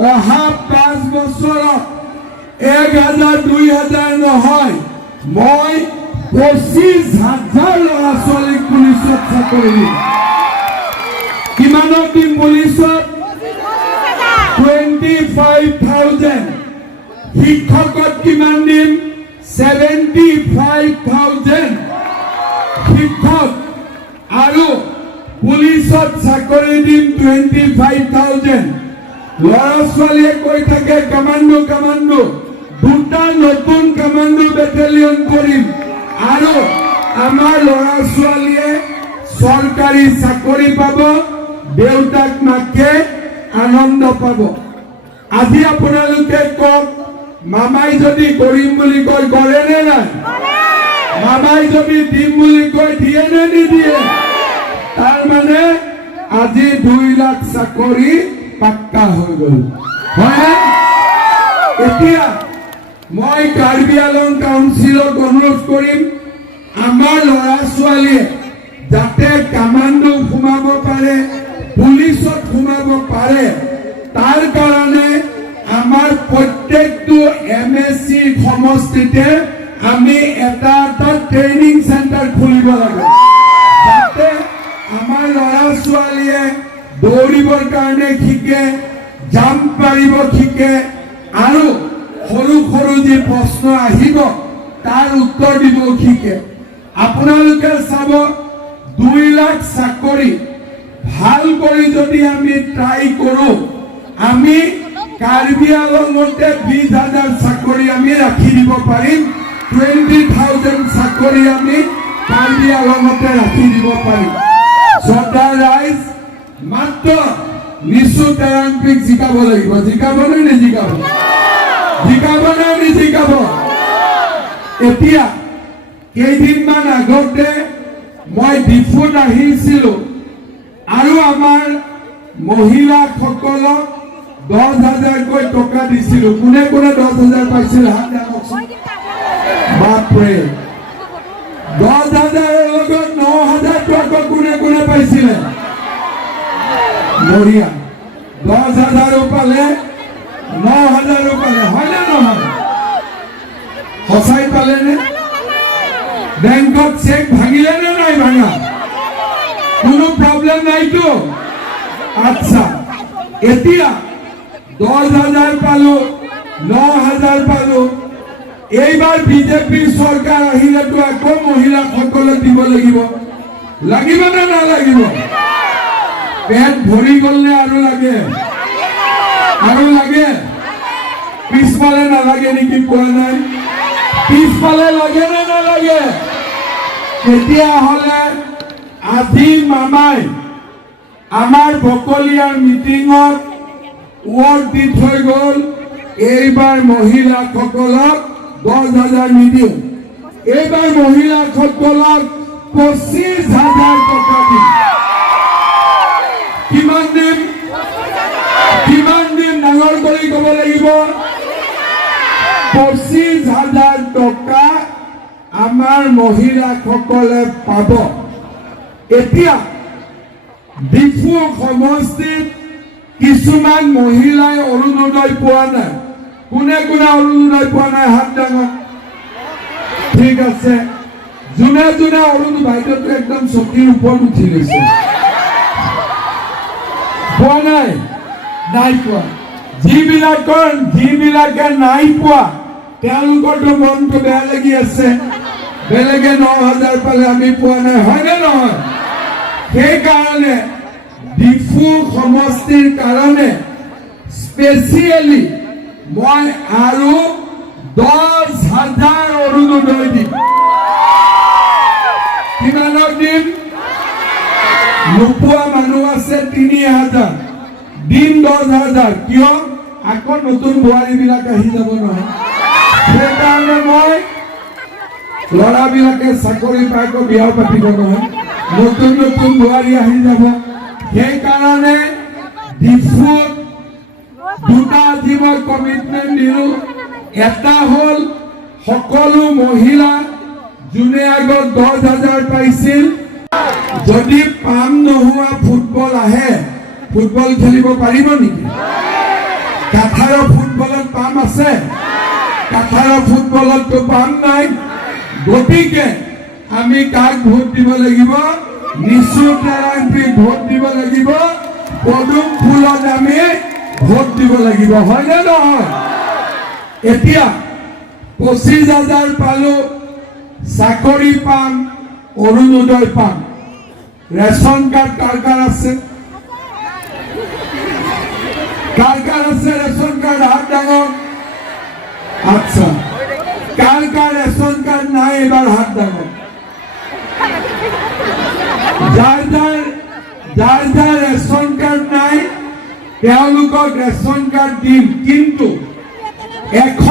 অহা 5 বছৰত 1000 2000 নহয়, মই 25,000 ল'ৰা ছোৱালীক পুলিচত চাকৰি দিম। কিমানক দিম পুলিচত? 25,000। শিক্ষকত কিমান দিম? 75,000 শিক্ষক আৰু পুলিচত চাকৰি দিম 25,000। ল'ৰা ছোৱালীয়ে কৈ থাকে কমাণ্ডো কমাণ্ডো, দুটা নতুন কমাণ্ডো বেটেলিয়ন কৰিম আৰু আমাৰ ল'ৰা ছোৱালীয়ে চৰকাৰী চাকৰি পাব, দেউতাক মাকে আনন্দ পাব। আজি আপোনালোকে কওক, মামাই যদি কৰিম বুলি কয় কৰে নে নাই? মামাই যদি দিম বুলি কয় দিয়ে নে নিদিয়ে? তাৰ মানে আজি 2 লাখ চাকৰি পাক্কা হৈ গ'ল, হয়নে? এতিয়া মই কাৰ্বি আংলং কাউন্সিলক অনুৰোধ কৰিম, আমাৰ ল'ৰা ছোৱালীয়ে যাতে কামাণ্ডো সোমাব পাৰে, পুলিচত সোমাব পাৰে, তাৰ কাৰণে আমাৰ প্ৰত্যেকটো MSC সমষ্টিতে আমি এটা ট্ৰেইনিং চেণ্টাৰ খুলিব লাগে, যাতে আমাৰ ল'ৰা ছোৱালীয়ে দৌৰিবৰ কাৰণে শিকে, জাম্প মাৰিব শিকে আৰু সৰু সৰু যে প্ৰশ্ন আহিব তাৰ উত্তৰ দিব শিকে। আপোনালোকে চাব, 2 লাখ চাকৰি ভাল কৰি যদি আমি ট্ৰাই কৰো, আমি কাৰ্বি আংলঙতে 20,000 চাকৰি আমি ৰাখি দিব পাৰিম। 20,000 চাকৰি আমি কাৰ্বি আংলঙতে ৰাখি দিব পাৰিম। শ্ৰদ্ধা ৰাইজ, মাত্ৰ নিচু টেৰাম্পিক জিকাব লাগিব। জিকাব নে নিজিকাব? জিকাব নে নিজিকাব? এতিয়া কেইদিনমান আগতে মই ডিফুত আহিছিলো আৰু আমাৰ মহিলাসকলক 10,000কৈ টকা দিছিলো। কোনে কোনে 10,000 পাইছিল? হাত দাঙকচোন। বাপৰে, 10,000ৰ লগত 9,000 টকা কোনে কোনে পাইছিলে? বঢ়িয়া। 10,000ও পালে, 9,000ও পালে, হয় নে নহয়? সঁচাই পালে নে? বেংকত চেক ভাঙিলে নে নাই ভাঙা? কোনো প্ৰব্লেম নাইতো? আচ্ছা, এতিয়া 10,000 পালো, 9,000 পালো। এইবাৰ বিজেপি চৰকাৰ আহিলেতো আকৌ মহিলাসকলক দিব লাগিব, লাগিব নে নালাগিব? পেট ভৰি গ'ল নে আৰু লাগে? আৰু লাগে? পিছফালে নালাগে নেকি? কোৱা নাই? পিছফালে লাগে নে নালাগে? তেতিয়াহ'লে আজি মামাই আমাৰ বকলিয়াৰ মিটিঙত ৱৰ্ড দি থৈ গ'ল, এইবাৰ মহিলাসকলক 10,000 নিদিওঁ, এইবাৰ মহিলাসকলক 25,000 টকা দিম। কিমান দিম? কিমান দিম? ডাঙৰ কৰি ক'ব লাগিব। 25,000 টকা আমাৰ মহিলাসকলে পাব। এতিয়া ডিফু সমষ্টিত কিছুমান মহিলাই অৰুণোদয় পোৱা নাই। কোনে কোনে অৰুণোদয় পোৱা নাই? হাত ডাঙৰ। ঠিক আছে, যোনে যোনে অৰুণোদয়, বাইদেউটো একদম চকীৰ ওপৰত উঠি গৈছে। পোৱা নাই? নাই পোৱা। যিবিলাকে নাই পোৱা তেওঁলোকৰতো মনটো বেয়া লাগি আছে। বেলেগে 9,000 পালে, আমি পোৱা নাই, হয় নে নহয়? সেইকাৰণে ডিফু সমষ্টিৰ কাৰণে স্পেচিয়েলি মই আৰু 10,000 অৰুণোদয় দিম। কিমানক দিম? নোপোৱা মানুহ আছে 3,000 দিম। 10,000 কিয়? আকৌ নতুন বোৱাৰীবিলাক আহি যাব নহয়। সেইকাৰণে মই ল'ৰাবিলাকে চাকৰি পাই আকৌ বিয়া পাতিব নহয়, নতুন নতুন বোৱাৰী আহি যাব। সেইকাৰণে ডিফুত দুটা আজি মই কমিটমেণ্ট দিলো। এটা হ'ল সকলো মহিলা যোনে আগত 10,000 পাইছিল, যদি পাম নোহোৱা ফুটবল আহে, ফুটবল খেলিব পাৰিব নেকি? আছে? কাঠাৰৰ ফুটবলততো পাম নাই। গতিকে আমি কাক ভোট দিব লাগিব? নিচু তেৰাংপীক ভোট দিব লাগিব, পদুম ফুলত আমি ভোট দিব লাগিব, হয়নে নহয়? এতিয়া 25,000 পালো, চাকৰি পাম, অৰুণোদয় পাম। ৰেচন কাৰ্ড কাৰ কাৰ আছে? কাৰ কাৰ আছে ৰেচন কাৰ্ড? হাত ডাঙৰ। আচ্ছা, কাৰ কাৰ ৰেচন কাৰ্ড নাই এবাৰ হাত ডাঙৰ। যাৰ যাৰ ৰেচন কাৰ্ড নাই তেওঁলোকক ৰেচন কাৰ্ড দিম, কিন্তু এখন